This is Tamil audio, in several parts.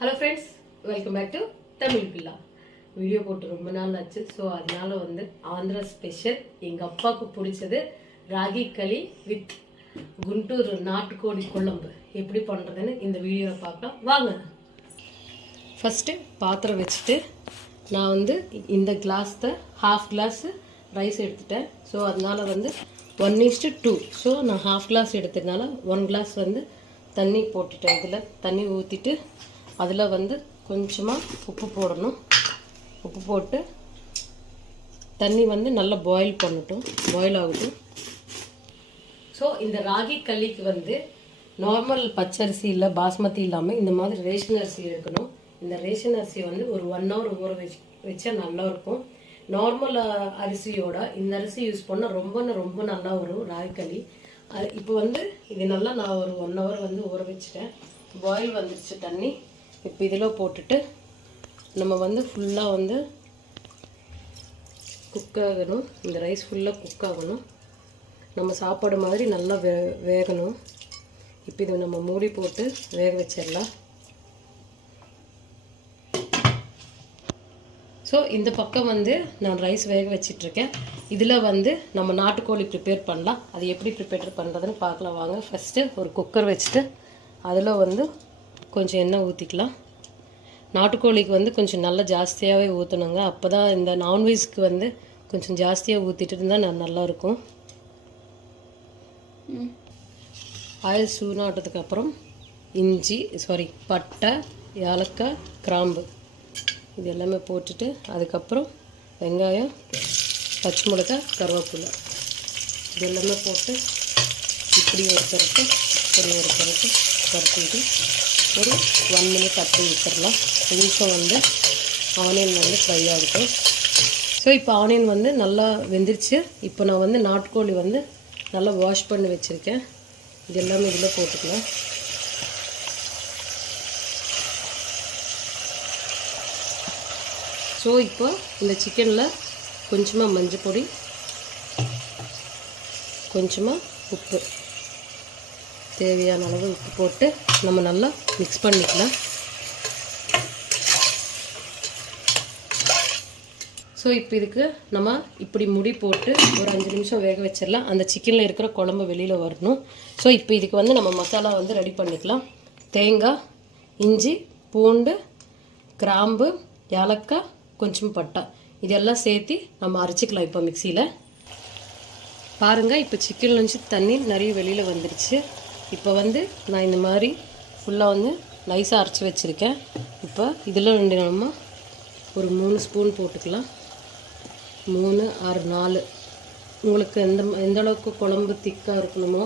Hello friends, welcome back to Tamil Billa. Video போட்டு ரொம்ப நாள் ஆச்சு. ஸோ அதனால ஆந்திரா ஸ்பெஷல் எங்கள் அப்பாவுக்கு பிடிச்சது ராகி களி வித் குண்டூர் நாட்டுக்கோழி குழம்பு எப்படி பண்ணுறதுன்னு இந்த வீடியோவில் பார்க்கலாம் வாங்க. ஃபஸ்ட்டு பாத்திரம் வச்சுட்டு நான் இந்த கிளாஸை ஹாஃப் கிளாஸு ரைஸ் எடுத்துட்டேன். ஸோ அதனால் 1:2. ஸோ நான் ஹாஃப் கிளாஸ் எடுத்ததுனால 1 கிளாஸ் தண்ணி போட்டுட்டேன். இதில் தண்ணி ஊற்றிட்டு அதில் கொஞ்சமாக உப்பு போடணும். உப்பு போட்டு தண்ணி நல்லா பாயில் பண்ணட்டும், பாயில் ஆகட்டும். ஸோ இந்த ராகி களிக்கு நார்மல் பச்சரிசி இல்லை, பாஸ்மதி இல்லாமல் இந்த மாதிரி ரேஷன் அரிசி எடுக்கணும். இந்த ரேஷன் அரிசி ஒரு 1 hour ஊற வச்சா நல்லாயிருக்கும். நார்மல் அரிசியோட இந்த அரிசி யூஸ் பண்ணால் ரொம்ப நல்லா வரும் ராகி களி. இப்போ இது நல்லா நான் ஒரு 1 hour ஊற வச்சுட்டேன். பாயில் வந்துடுச்சு தண்ணி. இப்போ இதில் போட்டுட்டு நம்ம ஃபுல்லாக குக் ஆகணும். இந்த ரைஸ் ஃபுல்லாக குக் ஆகணும். நம்ம சாப்பாடு மாதிரி நல்லா வேகணும். இப்போ இதை நம்ம மூடி போட்டு வேக வச்சிடலாம். ஸோ இந்த பக்கம் நான் ரைஸ் வேக வச்சிட்ருக்கேன். இதில் நம்ம நாட்டுக்கோழி ப்ரிப்பேர் பண்ணலாம். அது எப்படி ப்ரிப்பேர் பண்ணுறதுன்னு பார்க்கலாம் வாங்க. ஃபஸ்ட்டு ஒரு குக்கர் வச்சுட்டு அதில் கொஞ்சம் எண்ணெய் ஊற்றிக்கலாம். நாட்டுக்கோழிக்கு கொஞ்சம் நல்லா ஜாஸ்தியாகவே ஊற்றணுங்க. அப்போ தான் இந்த நான்வெஜ்க்கு கொஞ்சம் ஜாஸ்தியாக ஊற்றிட்டு இருந்தால் நல்லாயிருக்கும். ஆயில் சூடானதுக்கப்புறம் பட்டை, ஏலக்காய், கிராம்பு இது எல்லாமே போட்டுட்டு அதுக்கப்புறம் வெங்காயம், பச்சை மிளகாய், கருவேப்பிலை இது எல்லாமே போட்டு இப்படி ஒரு கருத்து கருத்திட்டு ஒரு 1 minute அப்படி வச்சிடலாம். நிமிஷம் ஆனியன் ஃப்ரை ஆகட்டும். ஸோ இப்போ ஆனியன் நல்லா வெந்துருச்சு. இப்போ நான் நாட்டுக்கோழி நல்லா வாஷ் பண்ணி வச்சுருக்கேன். இது எல்லாமே இதில் போட்டுக்கலாம். ஸோ இப்போ இந்த சிக்கனில் கொஞ்சமாக மஞ்சள் பொடி, கொஞ்சமாக உப்பு, தேவையான அளவு உப்பு போட்டு நம்ம நல்லா மிக்ஸ் பண்ணிக்கலாம். ஸோ இப்போ இதுக்கு நம்ம இப்படி முடி போட்டு ஒரு 5 நிமிஷம் வேக வச்சிடலாம். அந்த சிக்கனில் இருக்கிற குழம்பு வெளியில் வரணும். ஸோ இப்போ இதுக்கு நம்ம மசாலா ரெடி பண்ணிக்கலாம். தேங்காய், இஞ்சி, பூண்டு, கிராம்பு, ஏலக்காய், கொஞ்சம் பட்டை இதெல்லாம் சேர்த்து நம்ம அரைச்சிக்கலாம். இப்போ மிக்சியில் பாருங்கள். இப்போ சிக்கன்லேருந்து தண்ணி நிறைய வெளியில் வந்துடுச்சு. இப்போ நான் இந்த மாதிரி ஃபுல்லாக நைஸாக அரைச்சி வச்சுருக்கேன். இப்போ இதில் நம்ம ஒரு 3 ஸ்பூன் போட்டுக்கலாம். 3, 6, 4 உங்களுக்கு எந்த அளவுக்கு குழம்பு திக்காக இருக்கணுமோ.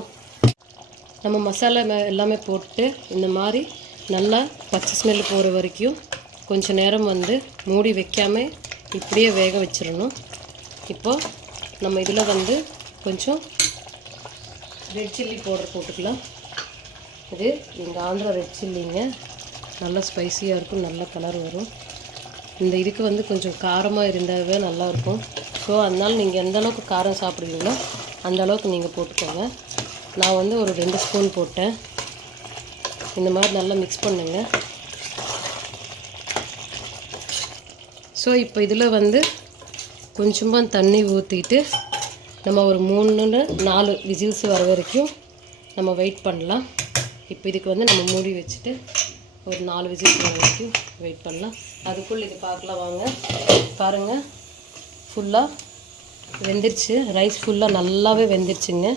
நம்ம மசாலா எல்லாமே போட்டு இந்த மாதிரி நல்லா பச்சை ஸ்மெல் போகிற வரைக்கும் கொஞ்சம் நேரம் மூடி வைக்காமல் இப்படியே வேக வச்சிடணும். இப்போது நம்ம இதில் கொஞ்சம் ரெட் சில்லி பவுடர் போட்டுக்கலாம். இது எங்கள் ஆந்திரா ரெட் சில்லிங்க. நல்லா ஸ்பைஸியாக இருக்கும், நல்ல கலர் வரும். இந்த இதுக்கு கொஞ்சம் காரமாக இருந்தாவே நல்லாயிருக்கும். ஸோ அதனால் நீங்கள் எந்த அளவுக்கு காரம் சாப்பிடுவீங்களோ அந்த அளவுக்கு நீங்கள் போட்டுக்கோங்க. நான் ஒரு 2 ஸ்பூன் போட்டேன். இந்த மாதிரி நல்லா மிக்ஸ் பண்ணுங்க. ஸோ இப்போ இதில் கொஞ்சமாக தண்ணி ஊற்றிட்டு நம்ம ஒரு 3-4 விசில்ஸ் வர வரைக்கும் நம்ம வெயிட் பண்ணலாம். இப்போ இதுக்கு நம்ம மூடி வச்சுட்டு ஒரு 4 விசில்ஸ் வர வரைக்கும் வெயிட் பண்ணலாம். அதுக்குள்ளே இது பார்க்கலாம் வாங்க. பாருங்கள், ஃபுல்லாக வெந்துருச்சு. ரைஸ் ஃபுல்லாக நல்லாவே வெந்துருச்சுங்க.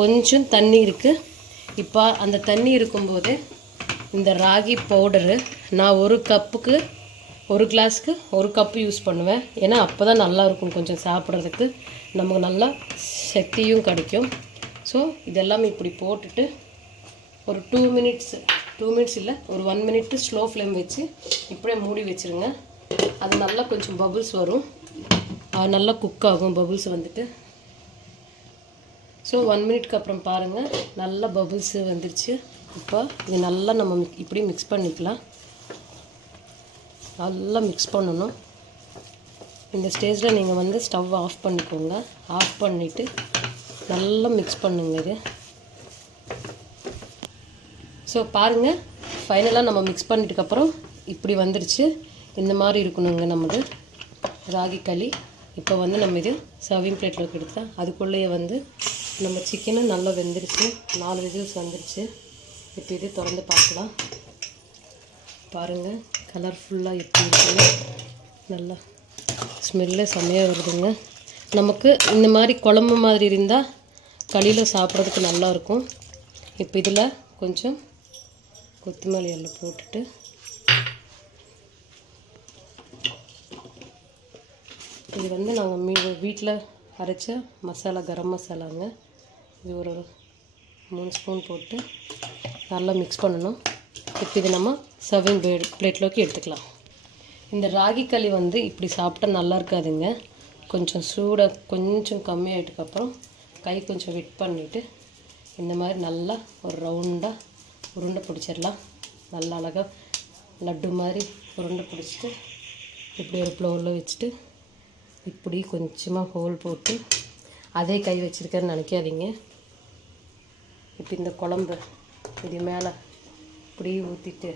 கொஞ்சம் தண்ணி இருக்குது. இப்போ அந்த தண்ணி இருக்கும்போது இந்த ராகி பவுடரு நான் 1 கிளாஸுக்கு 1 கப்பு யூஸ் பண்ணுவேன். ஏன்னா அப்போ தான் நல்லாயிருக்கும், கொஞ்சம் சாப்பிட்றதுக்கு நமக்கு நல்லா சக்தியும் கிடைக்கும். ஸோ இதெல்லாம் இப்படி போட்டுட்டு ஒரு 2 மினிட்ஸ் இல்லை, ஒரு 1 minute ஸ்லோ ஃப்ளேம் வச்சு இப்படியே மூடி வச்சுருங்க. அது நல்லா கொஞ்சம் பபுள்ஸ் வரும், அது நல்லா குக் ஆகும் பபுள்ஸ் ஸோ 1 minute அப்புறம் பாருங்கள் நல்லா பபுள்ஸ் வந்துருச்சு. இப்போ இது நல்லா நம்ம இப்படி மிக்ஸ் பண்ணிக்கலாம். நல்லா மிக்ஸ் பண்ணணும். இந்த ஸ்டேஜில் நீங்கள் ஸ்டவ் ஆஃப் பண்ணிக்கோங்க. ஆஃப் பண்ணிவிட்டு நல்லா மிக்ஸ் பண்ணுங்க இது. ஸோ பாருங்கள், ஃபைனலாக நம்ம மிக்ஸ் பண்ணிட்டுக்கப்புறம் இப்படி வந்துருச்சு. இந்த மாதிரி இருக்கணுங்க நம்மளது ராகி களி. இப்போ வந்து நம்ம இது சர்விங் பிளேட்டில் எடுத்தால் அதுக்குள்ளேயே வந்து நம்ம சிக்கனும் நல்லா வெந்துருச்சு. 4 விசில்ஸ் வந்துருச்சு. இப்போ இது திறந்து பார்க்கலாம். பாருங்கள் கலர்ஃபுல்லாக எப்படி இருக்குன்னு. நல்லா ஸ்மெல்லே செம்மையாக வருதுங்க. நமக்கு இந்த மாதிரி குழம்பு மாதிரி இருந்தால் களியில் சாப்பிட்றதுக்கு நல்லாயிருக்கும். இப்போ இதில் கொஞ்சம் கொத்தமல்லி எல்லாம் போட்டுட்டு இது வந்து நாங்கள் வீட்டில் அரைச்ச மசாலா, கரம் மசாலாங்க. இது ஒரு 3 ஸ்பூன் போட்டு நல்லா மிக்ஸ் பண்ணணும். இப்போ இது நம்ம சர்விங் பிளேட்லோக்கி எடுத்துக்கலாம். இந்த ராகி களி வந்து இப்படி சாப்பிட்டா நல்லா இருக்காதுங்க. கொஞ்சம் சூடாக கொஞ்சம் கம்மியாகிட்டுக்கப்புறம் கை கொஞ்சம் வெட் பண்ணிவிட்டு இந்த மாதிரி நல்லா ஒரு ரவுண்டாக உருண்டை பிடிச்சிடலாம். நல்லா அழகாக லட்டு மாதிரி உருண்டை பிடிச்சிட்டு இப்படி ஒரு ப்ளவுரில் வச்சுட்டு இப்படி கொஞ்சமாக ஹோல் போட்டு அதே கை வச்சுருக்கேன்னு நினைக்காதீங்க. இப்போ இந்த குழம்பு இது மேலே இப்படி ஊற்றிட்டு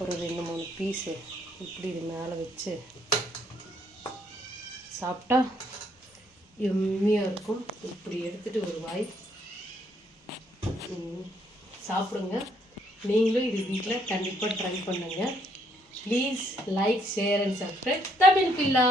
ஒரு 2-3 பீஸு இப்படி இது மேலே வச்சு சாப்பிட்டா எம்மியாக இருக்கும். இப்படி எடுத்துகிட்டு ஒரு வாய் சாப்பிடுங்க. நீங்களும் இது வீட்டில் கண்டிப்பாக ட்ரை பண்ணுங்கள். Please like, share and subscribe Tamil Billa.